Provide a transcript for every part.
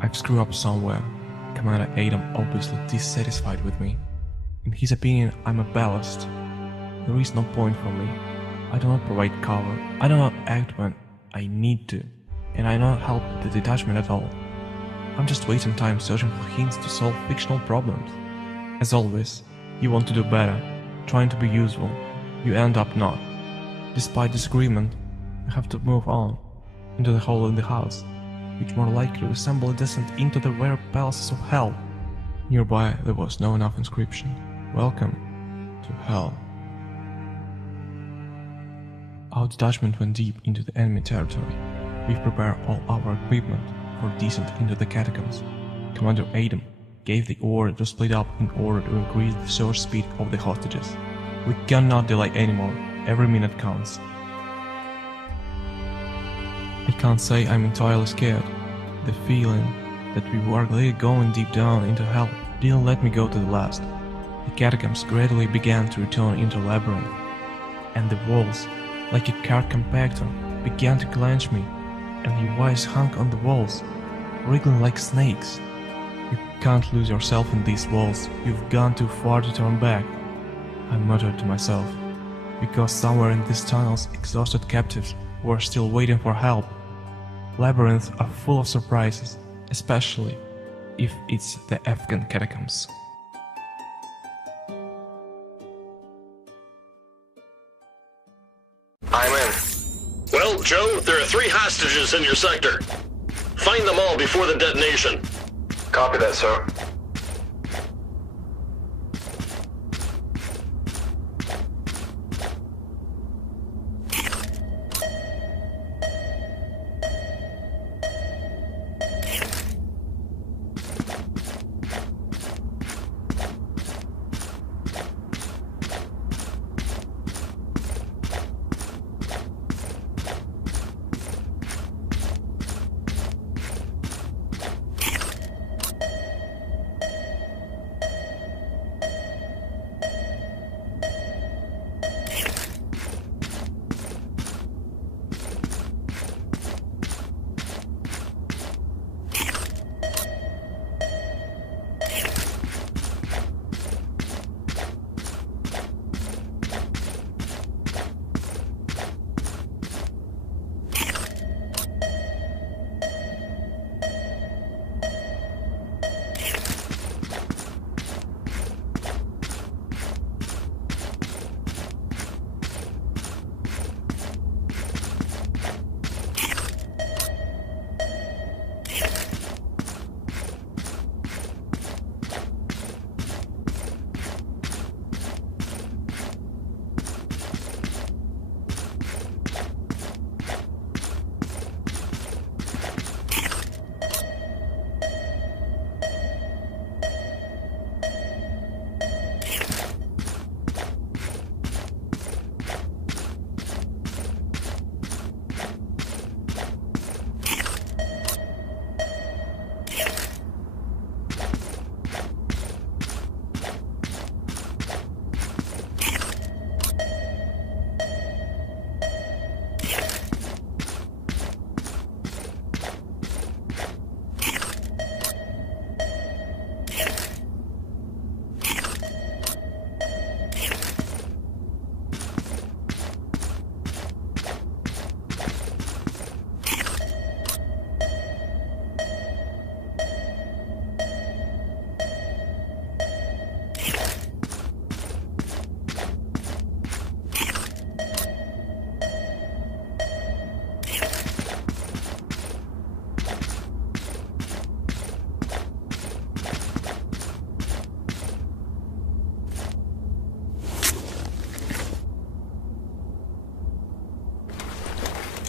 I've screwed up somewhere. Commander Adam obviously dissatisfied with me. In his opinion, I'm a ballast. There is no point for me. I do not provide cover. I do not act when I need to. And I do not help the detachment at all. I'm just wasting time searching for hints to solve fictional problems. As always, you want to do better, trying to be useful. You end up not. Despite disagreement, I have to move on, into the hole in the house, which more likely resembled a descent into the rare palaces of hell. Nearby there was no enough inscription. Welcome to hell. Our detachment went deep into the enemy territory. We've prepared all our equipment for descent into the catacombs. Commander Adam gave the order to split up in order to increase the search speed of the hostages. We cannot delay anymore. Every minute counts. I can't say I'm entirely scared. The feeling that we were really going deep down into hell didn't let me go to the last. The catacombs gradually began to return into a labyrinth, and the walls, like a car compactor, began to clench me, and the wires hung on the walls, wriggling like snakes. You can't lose yourself in these walls. You've gone too far to turn back. I muttered to myself, because somewhere in these tunnels exhausted captives were still waiting for help. Labyrinths are full of surprises, especially if it's the Afghan catacombs. I'm in. Well, Joe, there are 3 hostages in your sector. Find them all before the detonation. Copy that, sir.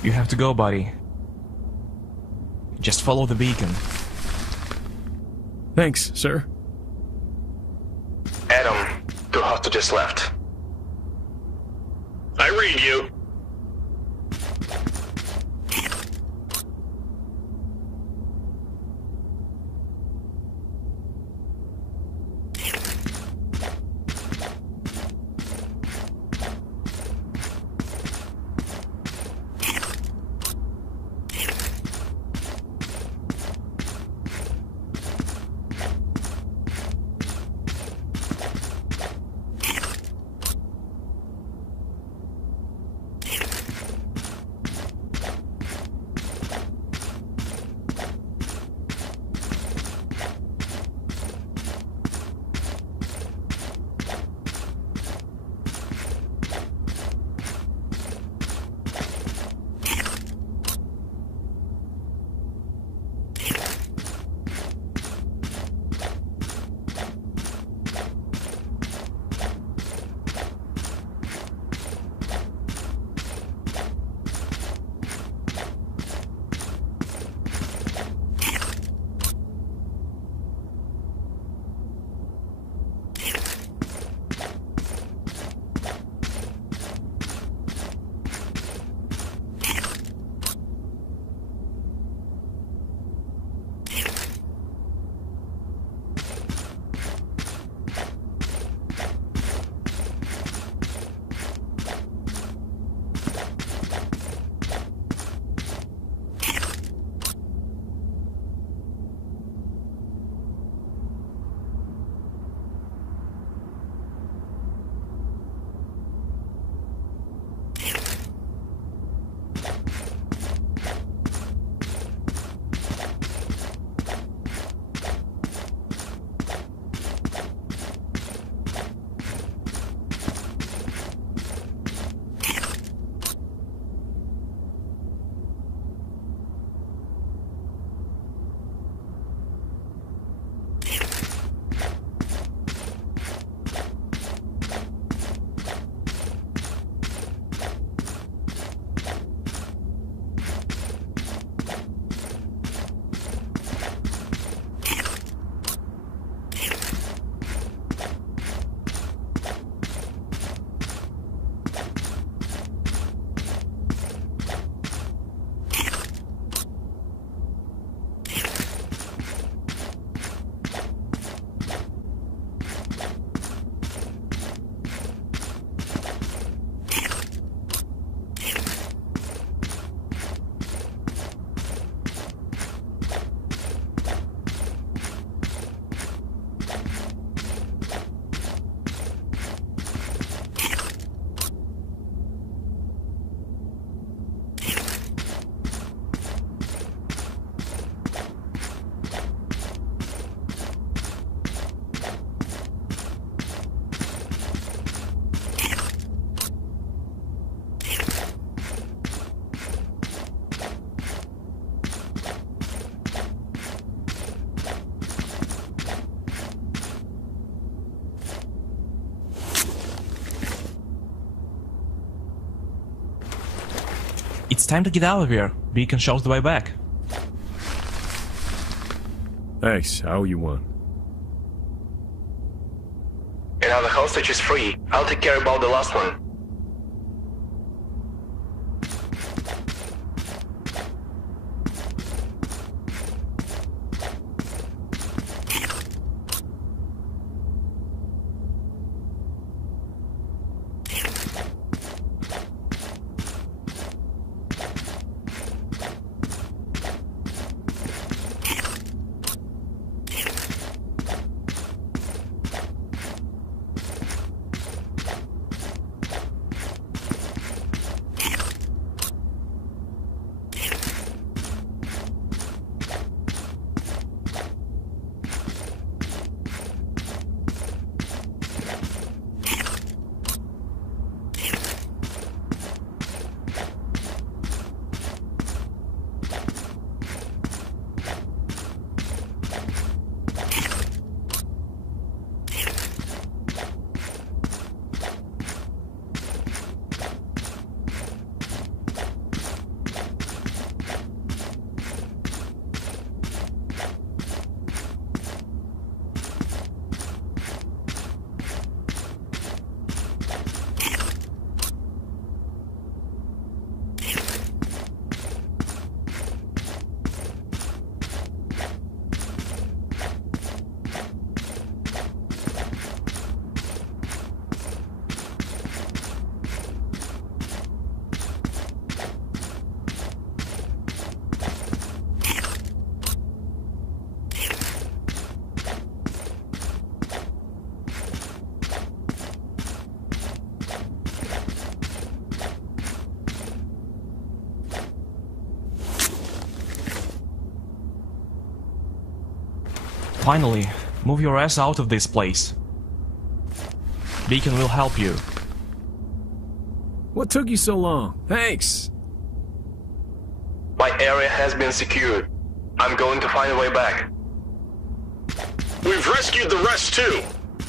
You have to go, buddy. Just follow the beacon. Thanks, sir. Adam, 2 hostages left. I read you. time to get out of here. Beacon shows the way back. Thanks, I owe you one. And now the hostage is free. I'll take care about the last one. Finally, move your ass out of this place. Beacon will help you. What took you so long? Thanks! My area has been secured. I'm going to find a way back. We've rescued the rest too.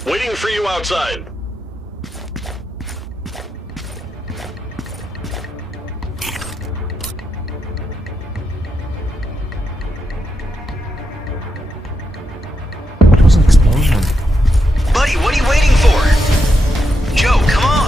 Waiting for you outside. What was an explosion? Buddy, what are you waiting for? Joe, come on!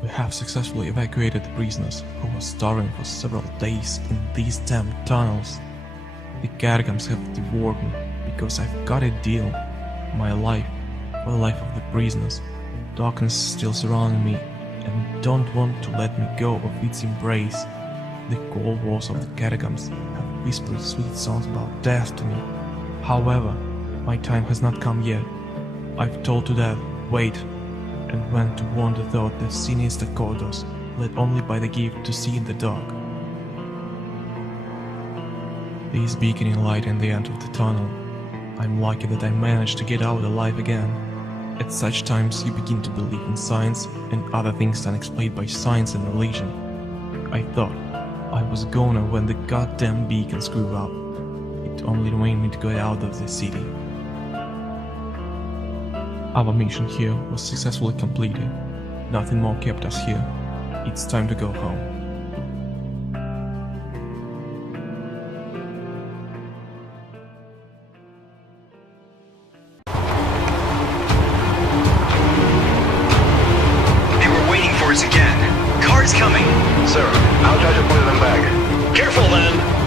We have successfully evacuated the prisoners who were starving for several days in these damn tunnels. The catacombs have devoured me because I've got a deal. My life for the life of the prisoners. Darkness is still surrounding me and don't want to let me go of its embrace. The cold walls of the catacombs have whispered sweet songs about death to me. However, My time has not come yet. I've told to death, wait, and went to wander through the sinister corridors, led only by the gift to see in the dark. There is beaconing light in the end of the tunnel. I'm lucky that I managed to get out alive again. At such times you begin to believe in science and other things unexplained by science and religion. I thought I was gonna when the goddamn beacon screwed up. It only remained me to get out of the city. Our mission here was successfully completed. Nothing more kept us here. It's time to go home. They were waiting for us again. Cars coming. Sir, I'll try to put them back. Careful then!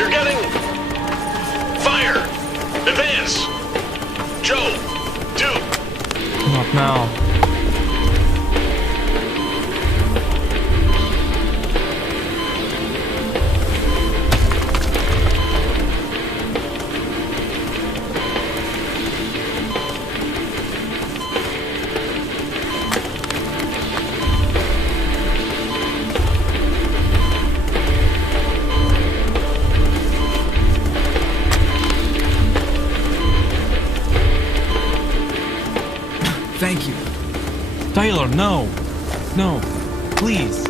You're getting... fire! Advance! Joe! Dude! Not now. Thank you. Tyler, no! No! Please!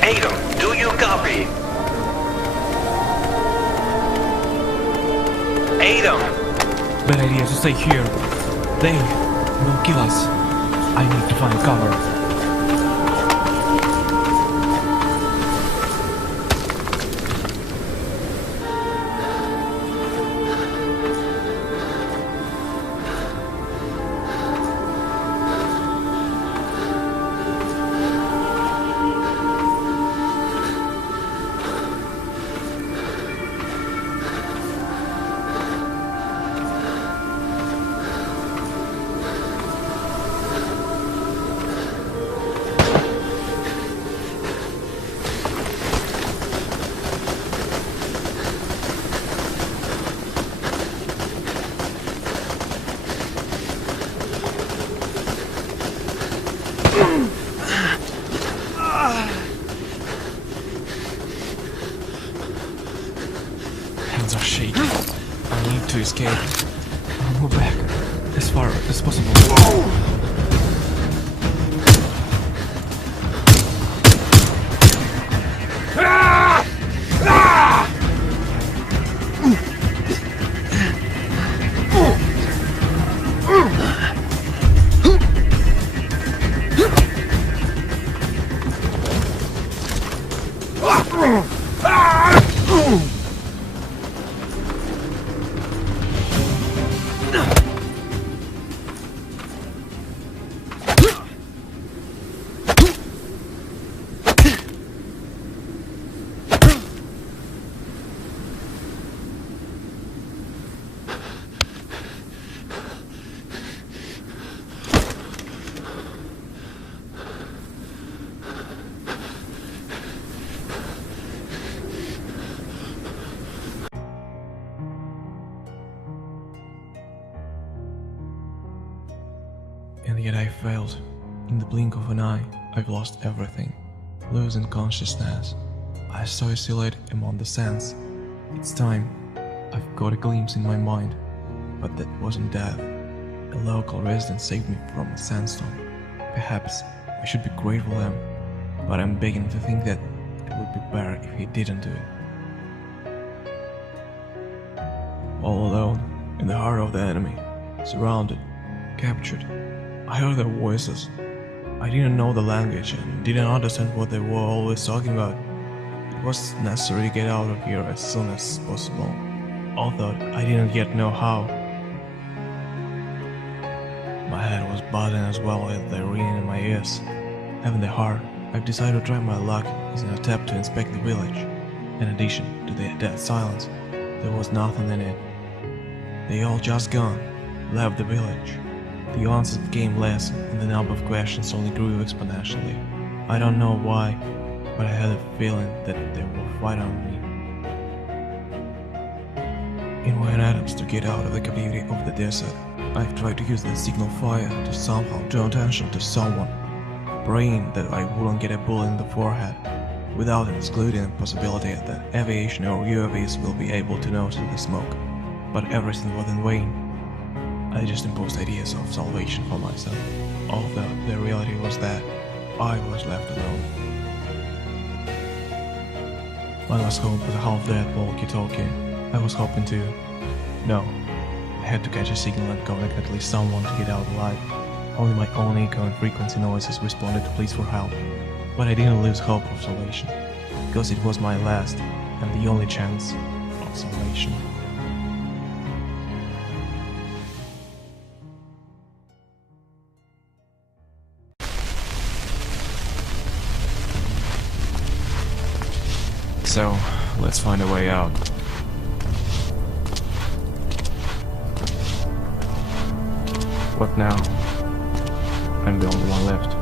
Adam, do you copy? Adam! Bad idea to stay here. They will kill us. I need to find cover. Hands are shaking. I need to escape. I'll move back as far as possible. And yet I failed. In the blink of an eye, I've lost everything. Losing consciousness. I so isolated among the sands. It's time. I've got a glimpse in my mind. But that wasn't death. A local resident saved me from a sandstorm. Perhaps I should be grateful to him. But I'm beginning to think that it would be better if he didn't do it. All alone, in the heart of the enemy. Surrounded. Captured. I heard their voices. I didn't know the language and didn't understand what they were always talking about. It was necessary to get out of here as soon as possible, although I didn't yet know how. My head was buzzing as well as the ringing in my ears. Having the heart, I've decided to try my luck in an attempt to inspect the village. In addition to the dead silence, there was nothing in it. They all just gone, left the village. The answers became less, and the number of questions only grew exponentially. I don't know why, but I had a feeling that they were fighting on me. In my attempts to get out of the captivity of the desert, I've tried to use the signal fire to somehow draw attention to someone, praying that I wouldn't get a bullet in the forehead, without excluding the possibility that aviation or UAVs will be able to notice the smoke. But everything was in vain. I just imposed ideas of salvation for myself, although the reality was that I was left alone. My last hope was a half-dead walkie-talkie. I was hoping to... No. I had to catch a signal and connect at least someone to get out alive. Only my own echo and frequency noises responded to pleas for help. But I didn't lose hope of salvation, because it was my last and the only chance of salvation. So, let's find a way out. What now? I'm the only one left.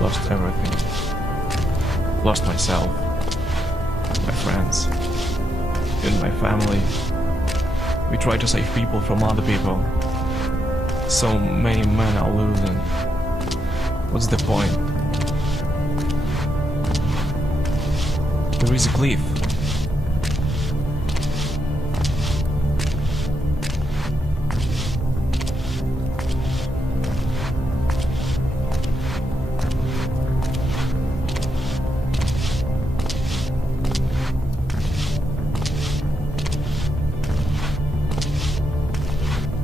Lost everything. Lost myself. My friends. Even my family. We try to save people from other people. So many men are losing. What's the point? There is a cliff.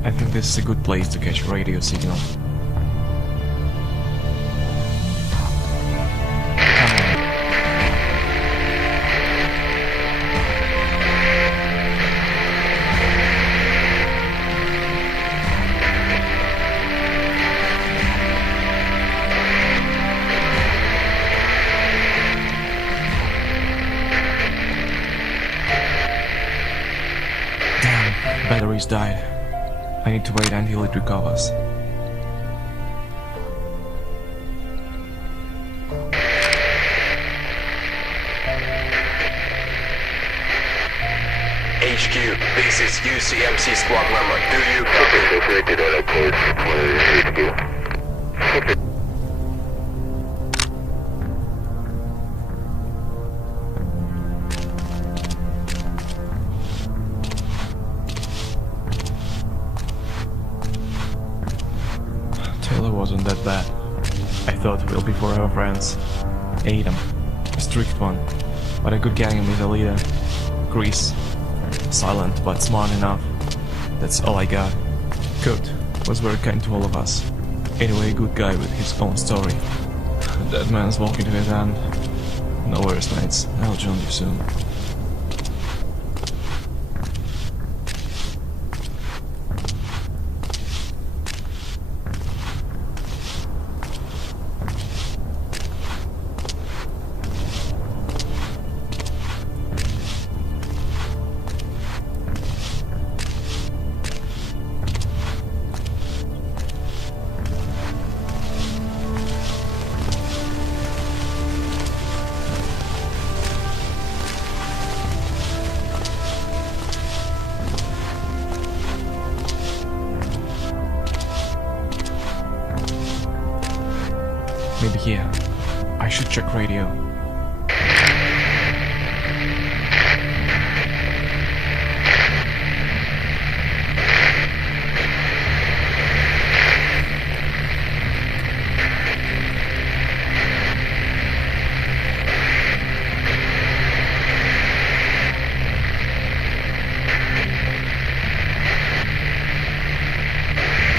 I think this is a good place to catch radio signal. Damn, batteries died. I need to wait until it recovers. HQ, this is UCMC squad member. Do you copy? Taylor wasn't that bad. I thought we'll be for our friends. Adam, a strict one, but I could gang him with a leader. Chris, silent but smart enough. That's all I got. Kurt was very kind to all of us. Anyway, a good guy with his own story. That man's walking to his end. No worries, mates. I'll join you soon. Maybe here. I should check radio.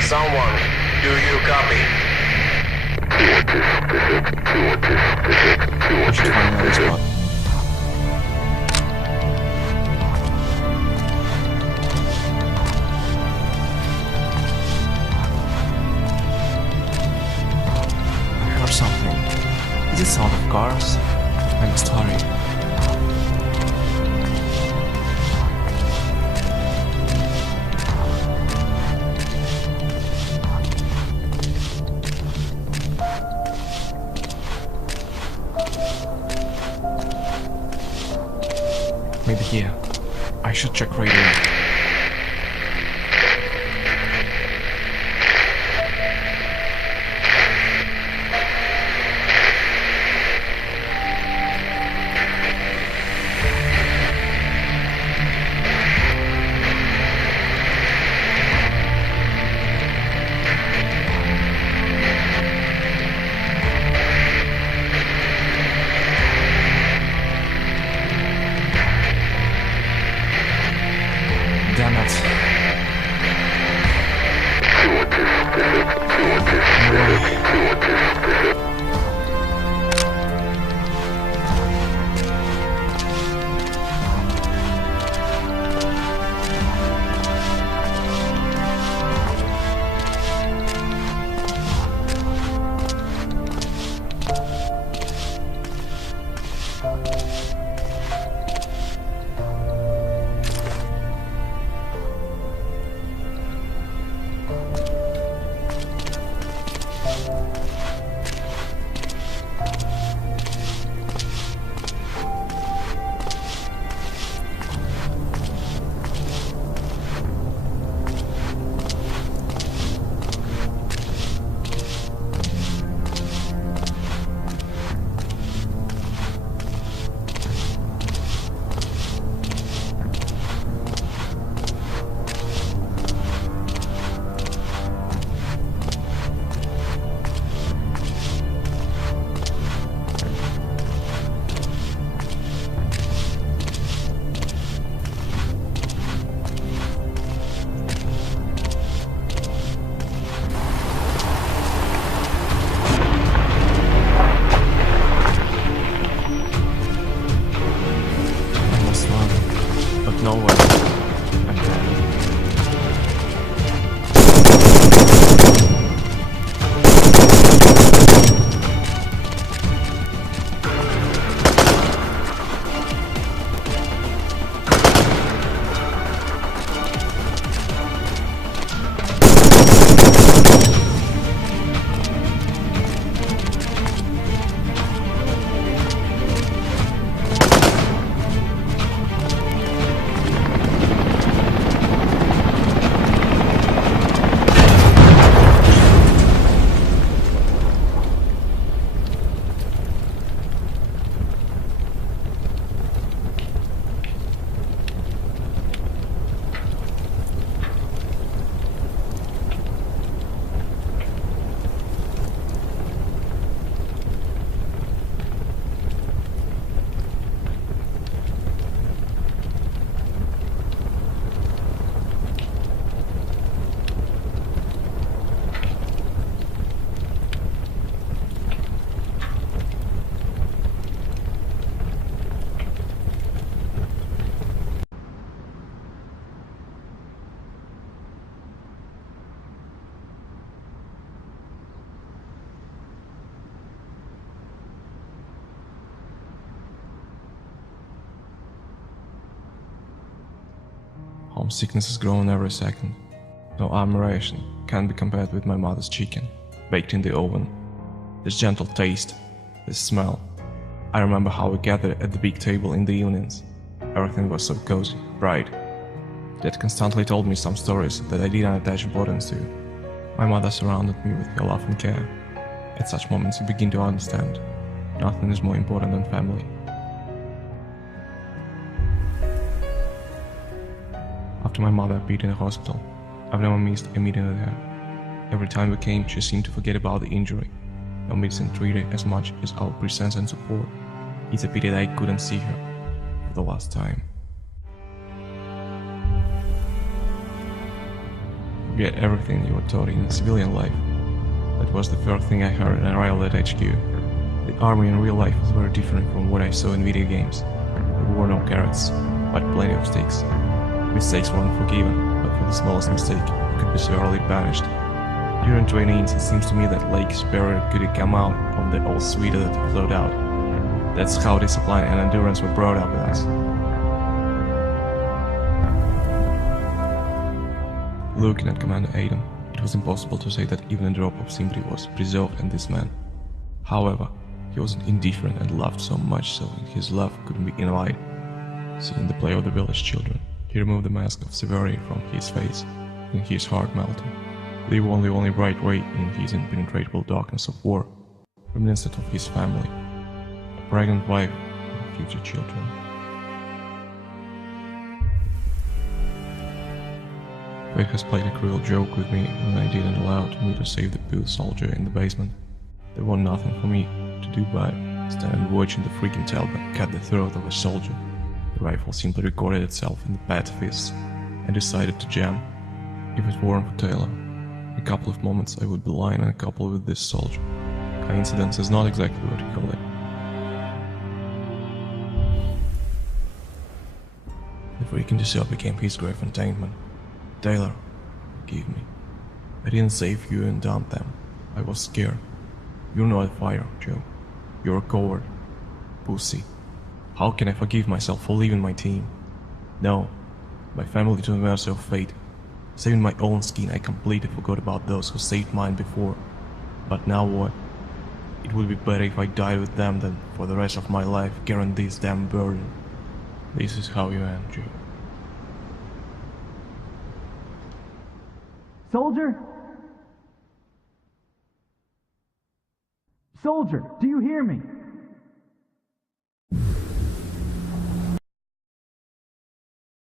Someone, do you copy? I should find another spot. I heard something. Is it sound of cars? I must hurry. Maybe here. I should check radio. Homesickness is growing every second. No admiration can be compared with my mother's chicken, baked in the oven. This gentle taste, this smell. I remember how we gathered at the big table in the evenings. Everything was so cozy, bright. Dad constantly told me some stories that I didn't attach importance to. My mother surrounded me with her love and care. At such moments you begin to understand. Nothing is more important than family. After my mother appeared in the hospital, I've never missed a meeting with her. Every time we came, she seemed to forget about the injury. No medicine treated as much as our presence and support. It's a pity that I couldn't see her for the last time. Forget everything you were taught in civilian life. That was the first thing I heard when I arrived at HQ. The army in real life is very different from what I saw in video games. There were no carrots, but plenty of stakes. Mistakes weren't forgiven, but for the smallest mistake, you could be severely banished. During trainings, it seems to me that Lake Spirit could come out of the old sweeter that flowed out. That's how discipline and endurance were brought up with us. Looking at Commander Adam, it was impossible to say that even a drop of sympathy was preserved in this man. However, he wasn't indifferent and loved so much so his love couldn't be denied. Seeing the play of the village children, he removed the mask of severity from his face, and his heart melted, leaving only the only bright ray in his impenetrable darkness of war, reminiscent of his family, a pregnant wife and future children. Fate has played a cruel joke with me when I didn't allow me to save the poor soldier in the basement. There was nothing for me to do but stand and watching the freaking Taliban cut the throat of a soldier. The rifle simply recorded itself in the bad fists and decided to jam. If it weren't for Taylor, in a couple of moments I would be lying in a couple with this soldier. Coincidence is not exactly what you call it. The freaking desert became his grave containment. Taylor, forgive me. I didn't save you and dump them. I was scared. You're not a fighter, Joe. You're a coward. Pussy. How can I forgive myself for leaving my team? No. My family to the mercy of fate. Saving my own skin, I completely forgot about those who saved mine before. But now what? It would be better if I died with them than for the rest of my life carrying this damn burden. This is how you end, Joe. Soldier? Soldier, do you hear me?